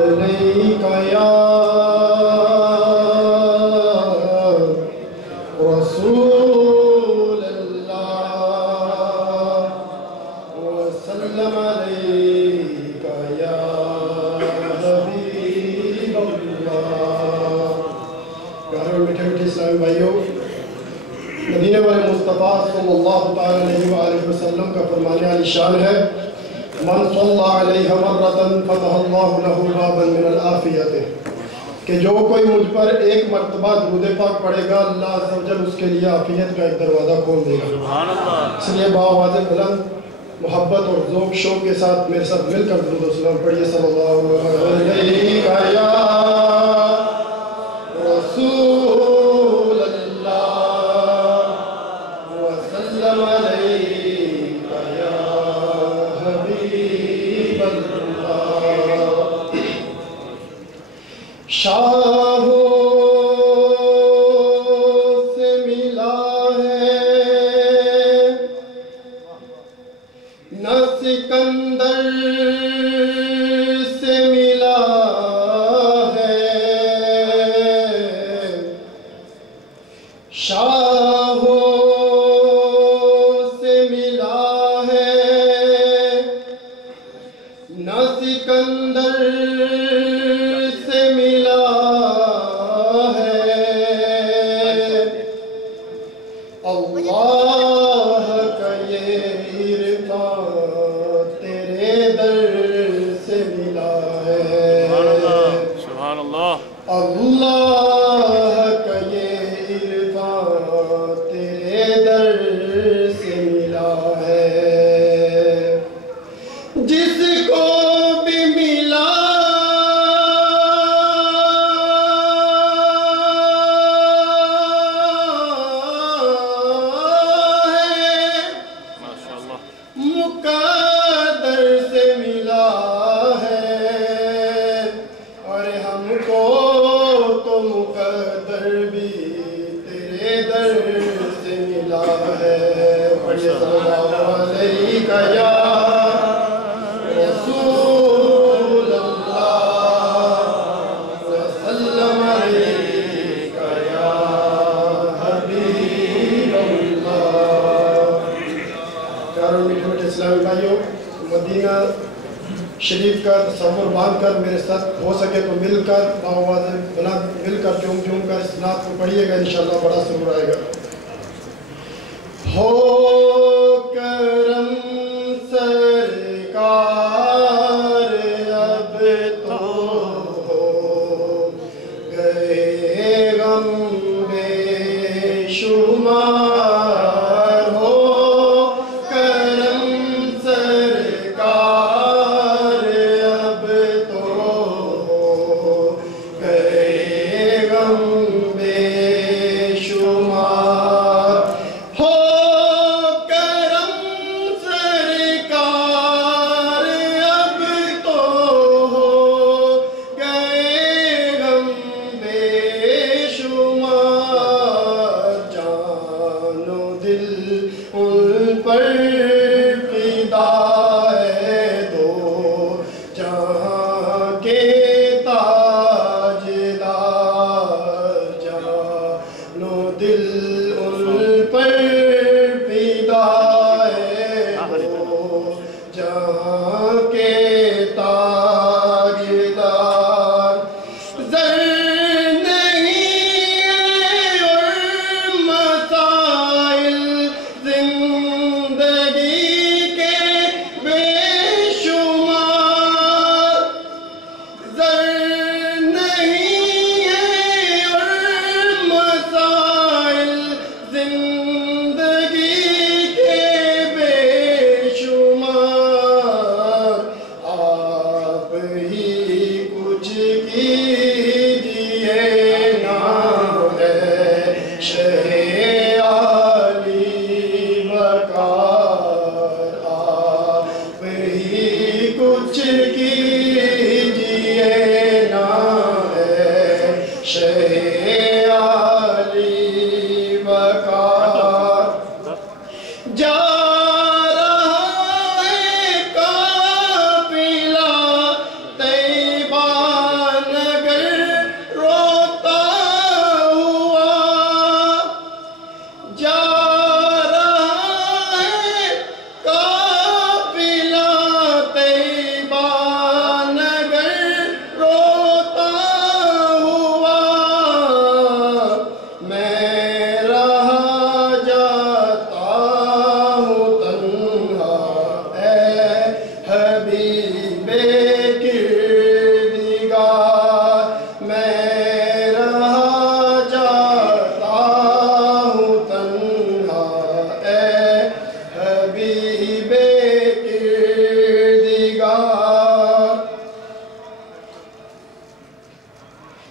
عليك يا رسول الله وسلم عليك يا حبيب الله. پیارے میٹھے میٹھے اسلامی بھائیوں، مدینہ والے مصطفیٰ صلی اللہ تعالیٰ علیہ وآلہ وسلم کا فرمان عالی شان ہے، من صلی علیہ مرتن فتح اللہ لہ بابا من العافیت، کہ جو کوئی مجھ پر ایک مرتبہ درود پاک پڑھے گا اللہ عز و جل اس کے لیے عافیت کا ایک دروازہ کھول دے گا. اس لیے باآواز بلند محبت اور ذوق شوق کے ساتھ میرے ساتھ مل کر درود و سلام پڑھیے. صلی اللہ علیہ یا رسول اللہ وسلم علیک یا حبیب اللہ. شاہوں سے ملا ہے نہ سکندر سے ملا ہے، شاہوں سے ملا ہے نہ سکندر سے ملا ہے. اللہ کا یہ عرفان تیرے در سے ملا ہے. سبحان اللہ. اللہ کا یہ عرفان تیرے در سے ملا ہے. جس کو بھی ملا مقدر سے ملا ہے، اور ہم کو تو مقدر بھی تیرے در سے ملا ہے. پڑھیے صلی اللہ علیہ یا رسول اللہ وسلم علیک یا حبیب اللہ. پیاروں میٹھے میٹھے اسلامی بھائیوں، مدینہ شریف کا تصور باندھ کر میرے ساتھ ہو سکے تو مل کر باآواز بلند مل کر جھوم جھوم کر اس نعت کو پڑھیے گا، انشاءاللہ بڑا سرور آئے گا. ہو کرم سرکار اب تو ہو گئے غم بے شمار. ہو کرم سرکار اب تو ہو گئے غم بے شمار. ہو کرم سرکار اب تو ہو گئے غم بے شمار. جان و دل ان پر فدا ہے، دو جہاں کے تاجدار. جان و دل ان پر فدا ہے، دو جہاں کے تاجدار. زر نہیں اور مسائل زندگی کے بے شمار. زر نہیں اور مسائل زندگی کے بے شمار. آپ ہی کچھ کیجئے نا ہے شہ عالی وقار. آپ ہی کچھ کیجئے نا ہے شہ عالی وقار. جا رہا ہے قافلہ طیبہ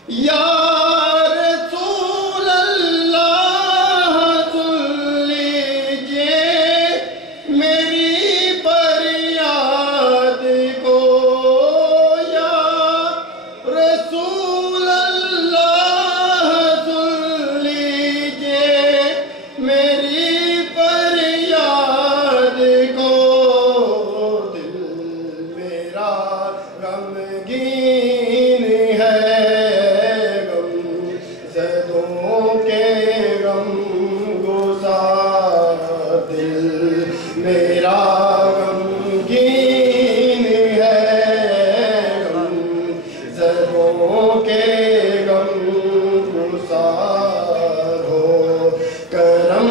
یا رسول اللہ سن لیجیے میری فریاد کو، یا رسول اللہ سن لیجیے میری فریاد کو، دل میرا غمگین ہے، غم زدوں کے غم گسار، دل میرا غمگین ہے، غم زدوں کے غم گسار ہو کرم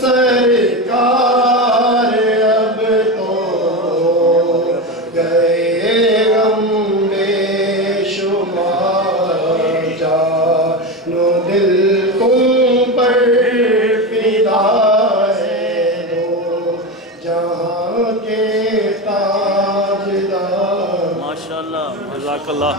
سرکار، اب تو گئے غم بے شمار، جانو دل تم پر فدا ہے، دو جہاں کے تاجدار۔ ماشاءاللہ، جزاک اللہ۔